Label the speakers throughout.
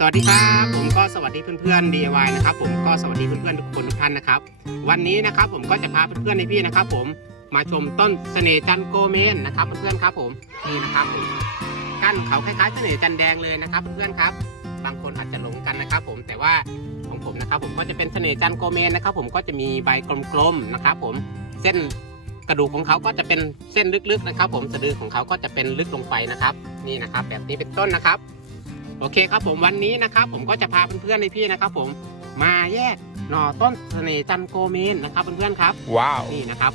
Speaker 1: สวัสดีครับผมก็สวัสดีเพื่อนๆ DIY นะครับผมก็สวัสดีเพื่อนๆทุกคนทุกท่านนะครับ วันนี้นะครับผมก็จะพาเพื่อนๆในพี่นะครับ ผมมาชมต้นเสน่ห์จันโกเมนนะครับเพื่อนๆครับผมนี่นะครับผมกั้นเขาคล้ายๆเสน่ห์จันแดงเลยนะครับ เพื่อนๆครับ บางคนอาจจะหลงกันนะครับ ผมแต่ว่าของผมนะครับ ผมก็จะเป็นเสน่ห์จันโกเมนนะครับ ผมก็จะมีใบกลมๆนะครับ ผมเส้นกระดูกของเขาก็จะเป็นเส้นลึกๆนะครับ ผมสะดือของเขาก็จะเป็นลึกลงไปนะครับ นี่นะครับ แบบนี้เป็นต้นนะครับ โอเคครับผมวันนี้นะครับ ผมก็จะพาเพื่อนๆในพี่นะครับ ผมมาแยกหน่อต้นเสน่ห์จันทร์โกเมนนะครับเพื่อนๆครับ
Speaker 2: ว้าว
Speaker 1: นี่นะครับ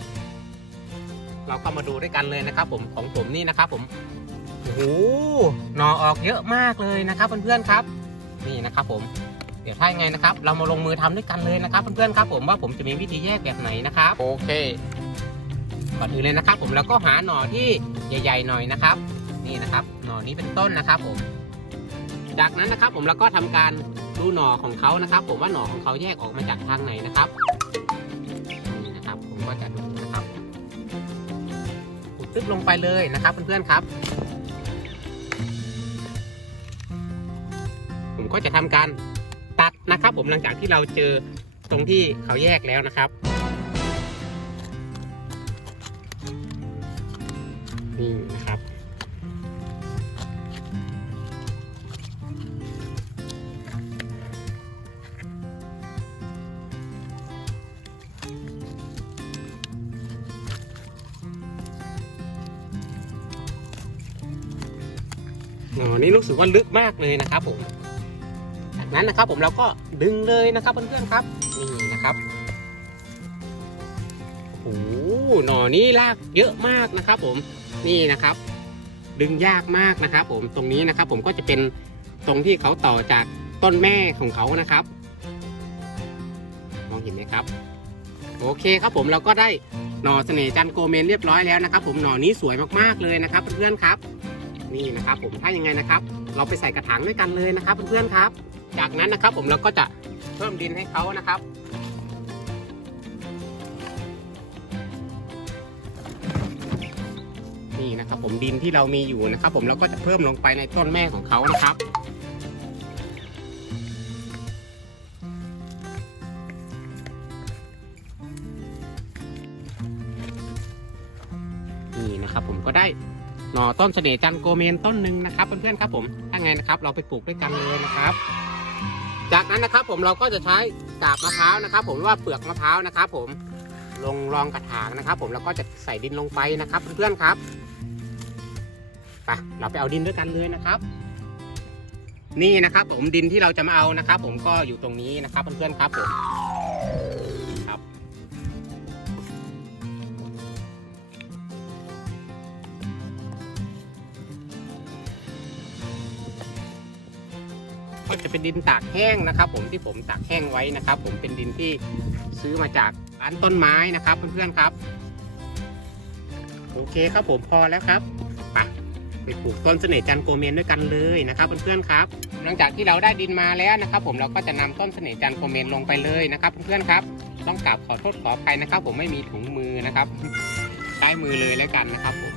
Speaker 1: เราก็มาดูด้วยกันเลยนะครับ ผมของผมนี่นะครับ ผมโอ้โหหน่อออกเยอะมากเลยนะครับเพื่อนๆครับ นี่นะครับ ผมเดี๋ยวถ้ายังไงนะครับ เรามาลงมือทำด้วยกันเลยนะครับ เพื่อนๆครับ ผมว่าผมจะมีวิธีแยกแบบไหนนะครับ
Speaker 2: โอเค
Speaker 1: ก่อนอื่นเลยนะครับ ผมแล้วก็หาหน่อที่ใหญ่ ๆ หน่อยนะครับ นี่นะครับ หน่อนี้เป็นต้นนะครับ ผม จากนั้นนะครับ ผมแล้วก็ทำการดูหน่อของเขานะครับ ผมว่าหน่อของเขาแยกออกมาจากทางไหนนะครับนี่นะครับ ผมก็จะดูนะครับตึ๊บลงไปเลยนะครับเพื่อนๆครับ ผมก็จะทำการตัดนะครับ ผมหลังจากที่เราเจอตรงที่เขาแยกแล้วนะครับนี่นะครับ อ๋อนี่รู้สึกว่าลึกมากเลยนะครับผม จากนั้นนะครับผมเราก็ดึงเลยนะครับเพื่อนๆครับนี่นะครับโอ้หน่อนี้ลากเยอะมากนะครับ ผมนี่นะครับ ดึงยากมากนะครับ ผมตรงนี้นะครับ ผมก็จะเป็นตรงที่เขาต่อจากต้นแม่ของเขานะครับมองเห็นไหมครับ โอเคครับผมเราก็ได้หน่อเสน่ห์จันโกเมนเรียบร้อยแล้วนะครับ ผมหน่อนี้สวยมากๆเลยนะครับ เพื่อนๆครับ นี่นะครับผมถ้ายังไงนะครับ เราไปใส่กระถางด้วยกันเลยนะครับเพื่อนๆครับ จากนั้นนะครับผมเราก็จะเพิ่มดินให้เขานะครับนี่นะครับผมดินที่เรามีอยู่นะครับ ผมเราก็จะเพิ่มลงไปในต้นแม่ของเขานะครับนี่นะครับผมก็ได้ หน่อต้นเสน่ห์จันโกเมนต้นหนึ่งนะครับเพื่อนๆครับผมถ้าไงนะครับ เราไปปลูกด้วยกันเลยนะครับ จากนั้นนะครับผมเราก็จะใช้กาบมะพร้าวนะครับ ผมหรือว่าเปลือกมะพร้าวนะครับ ผมลงรองกระถางนะครับ ผมแล้วก็จะใส่ดินลงไปนะครับ เพื่อนๆครับไปเราไปเอาดินด้วยกันเลยนะครับ นี่นะครับ ผมดินที่เราจะมาเอานะครับ ผมก็อยู่ตรงนี้นะครับ เพื่อนๆครับผม ก็จะเป็นดินตากแห้งนะครับ ผมที่ผมตากแห้งไว้นะครับ ผมเป็นดินที่ซื้อมาจากร้านต้นไม้นะครับเพื่อนๆครับ โอเคครับผมพอแล้วครับไปไปปลูกต้นเสน่ห์จันโกเมนด้วยกันเลยนะครับเพื่อนๆครับ หลังจากที่เราได้ดินมาแล้วนะครับ ผมเราก็จะนำต้นเสน่ห์จันโกเมนลงไปเลยนะครับเพื่อนๆครับ ต้องกราบขอโทษขออภัยนะครับ ผมไม่มีถุงมือนะครับใช้มือเลยแล้วกันนะครับผม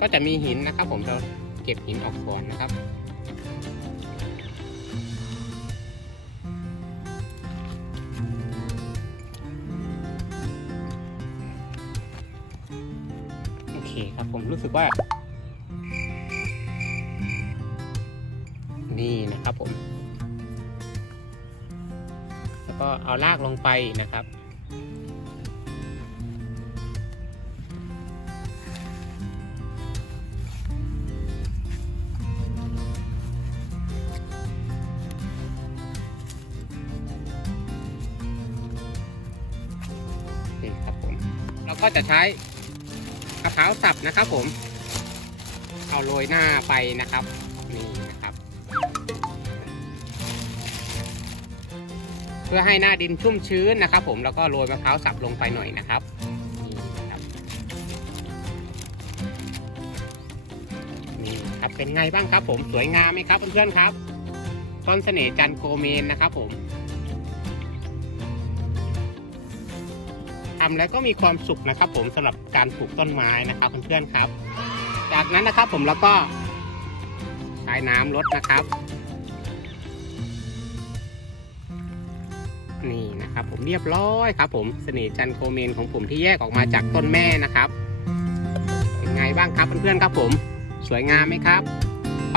Speaker 1: ก็จะมีหินนะครับ ผมเราเก็บหินออกก่อนนะครับโอเคครับผมรู้สึกว่า นี่นะครับผม แล้วก็เอาลากลงไปนะครับ ก็จะใช้มะพร้าวสับนะครับผม เอาโรยหน้าไปนะครับ นี่นะครับ เพื่อให้หน้าดินชุ่มชื้นนะครับ ผมแล้วก็โรยมะพร้าวสับลงไปหน่อยนะครับนี่นะครับนี่ครับเป็นไงบ้างครับผมสวยงามไหมครับเพื่อนๆครับต้นเสน่ห์จันโกเมนนะครับผม ทำแล้วก็มีความสุขนะครับ ผมสำหรับการปลูกต้นไม้นะครับเพื่อนๆครับ จากนั้นนะครับผมแล้วก็ใช้น้ำลดนะครับ นี่นะครับ ผมเรียบร้อยครับ ผมเสน่ห์จันโคเมนของผมที่แยกออกมาจากต้นแม่นะครับ เป็นไงบ้างครับเพื่อนๆครับผม สวยงามไหมครับ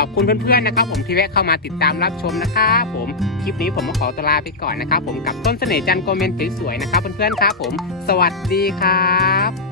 Speaker 1: ขอบคุณเพื่อนๆนะครับ ผมที่แวะเข้ามาติดตามรับชมนะครับผมคลิปนี้ผมก็ขอตลาไปก่อนนะครับ ผมกับต้นเสน่ห์จันโกเมนสวยๆนะครับเพื่อนๆครับผม สวัสดีครับ